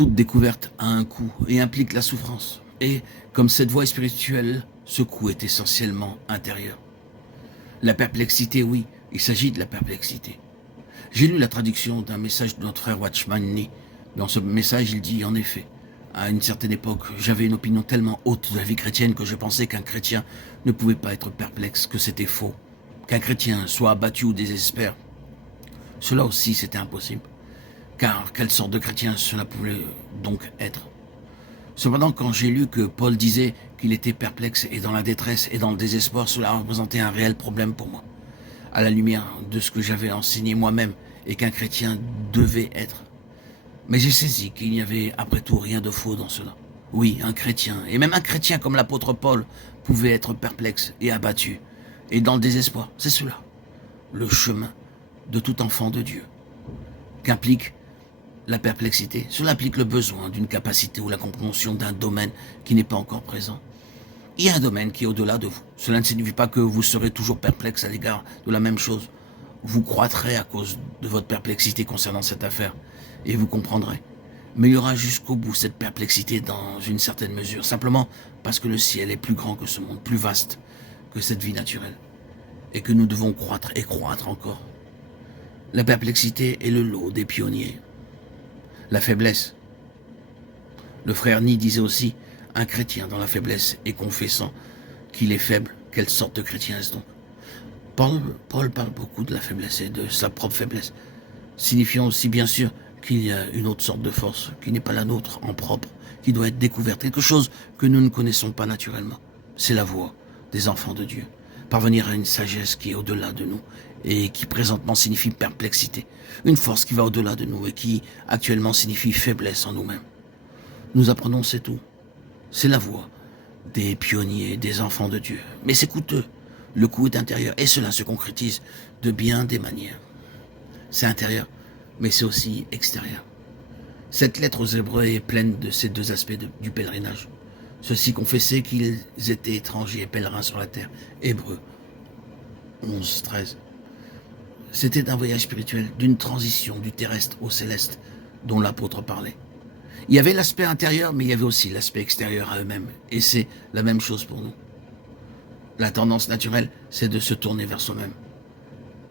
Toute découverte a un coût et implique la souffrance. Et, comme cette voie est spirituelle, ce coût est essentiellement intérieur. La perplexité, oui, il s'agit de la perplexité. J'ai lu la traduction d'un message de notre frère Watchman Nee. Dans ce message, il dit en effet, à une certaine époque, j'avais une opinion tellement haute de la vie chrétienne que je pensais qu'un chrétien ne pouvait pas être perplexe, que c'était faux. Qu'un chrétien soit abattu ou désespère, cela aussi c'était impossible. Car quelle sorte de chrétien cela pouvait donc être? Cependant, quand j'ai lu que Paul disait qu'il était perplexe et dans la détresse et dans le désespoir, cela représentait un réel problème pour moi, à la lumière de ce que j'avais enseigné moi-même et qu'un chrétien devait être. Mais j'ai saisi qu'il n'y avait après tout rien de faux dans cela. Oui, un chrétien, et même un chrétien comme l'apôtre Paul, pouvait être perplexe et abattu, et dans le désespoir. C'est cela, le chemin de tout enfant de Dieu. Qu'implique la perplexité? Cela implique le besoin d'une capacité ou la compréhension d'un domaine qui n'est pas encore présent. Il y a un domaine qui est au-delà de vous. Cela ne signifie pas que vous serez toujours perplexe à l'égard de la même chose. Vous croîtrez à cause de votre perplexité concernant cette affaire, et vous comprendrez. Mais il y aura jusqu'au bout cette perplexité dans une certaine mesure, simplement parce que le ciel est plus grand que ce monde, plus vaste que cette vie naturelle, et que nous devons croître et croître encore. La perplexité est le lot des pionniers. La faiblesse. Le frère Nee disait aussi, un chrétien dans la faiblesse et confessant qu'il est faible, quelle sorte de chrétien est-ce donc? Paul parle beaucoup de la faiblesse et de sa propre faiblesse, signifiant aussi bien sûr qu'il y a une autre sorte de force qui n'est pas la nôtre en propre, qui doit être découverte, quelque chose que nous ne connaissons pas naturellement. C'est la voie des enfants de Dieu, parvenir à une sagesse qui est au-delà de nous et qui présentement signifie perplexité, une force qui va au-delà de nous et qui actuellement signifie faiblesse en nous-mêmes. Nous apprenons, c'est tout. C'est la voie des pionniers, des enfants de Dieu, mais c'est coûteux. Le coût est intérieur et cela se concrétise de bien des manières. C'est intérieur, mais c'est aussi extérieur. Cette lettre aux Hébreux est pleine de ces deux aspects du pèlerinage. Ceux-ci confessaient qu'ils étaient étrangers et pèlerins sur la terre. Hébreux 11, 13. C'était un voyage spirituel, d'une transition du terrestre au céleste dont l'apôtre parlait. Il y avait l'aspect intérieur, mais il y avait aussi l'aspect extérieur à eux-mêmes. Et c'est la même chose pour nous. La tendance naturelle, c'est de se tourner vers soi-même.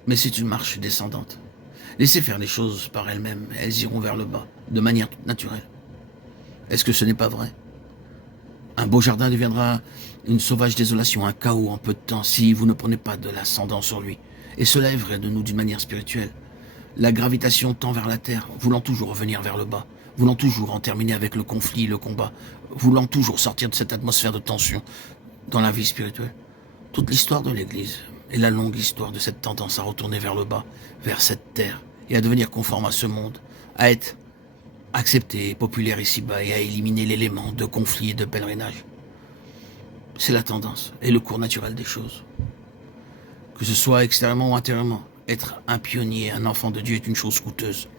Mais c'est une marche descendante. Laissez faire les choses par elles-mêmes, elles iront vers le bas, de manière toute naturelle. Est-ce que ce n'est pas vrai? Un beau jardin deviendra une sauvage désolation, un chaos en peu de temps, si vous ne prenez pas de l'ascendant sur lui. Et cela est vrai de nous d'une manière spirituelle. La gravitation tend vers la terre, voulant toujours revenir vers le bas, voulant toujours en terminer avec le conflit, le combat, voulant toujours sortir de cette atmosphère de tension dans la vie spirituelle. Toute l'histoire de l'Église est la longue histoire de cette tendance à retourner vers le bas, vers cette terre, et à devenir conforme à ce monde, à être accepté et populaire ici-bas et à éliminer l'élément de conflit et de pèlerinage. C'est la tendance et le cours naturel des choses. Que ce soit extérieurement ou intérieurement, être un pionnier, un enfant de Dieu est une chose coûteuse.